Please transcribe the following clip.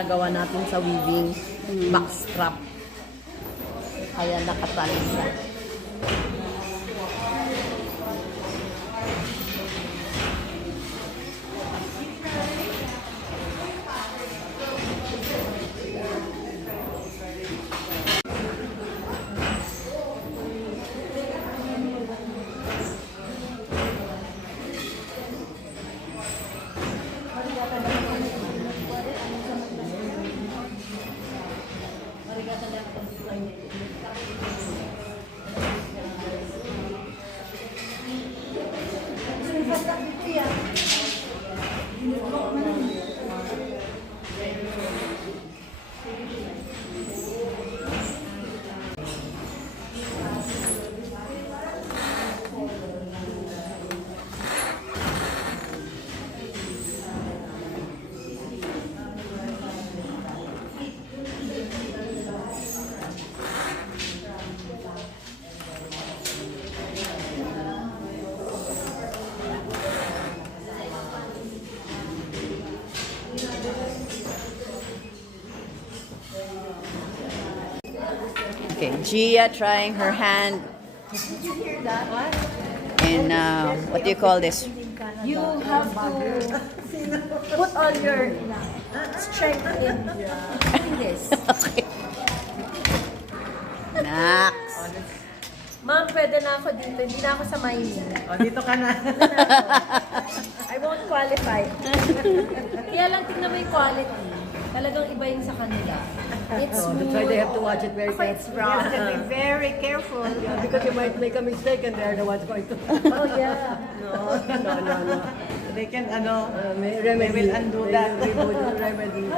ginagawa natin sa weaving. Backstrap. Kaya nakatali siya. Okay, Gia trying her hand Did you hear that? What? in, what do you call this? You have to put all your strength in doing this. Okay. Nax. Ma'am, pwede na ako dito. Hindi na ako sa mining. O, dito ka na. I won't qualify. Kaya lang tingnan mo yung quality. Talagang iba yung sa kanila. It's Oh, smooth. that's why they have to watch it very Ako, it's carefully. brown. Be very careful. Yeah, because you might make a mistake and they're the ones going to... Oh, yeah. No. They can, They will undo that. Remedy.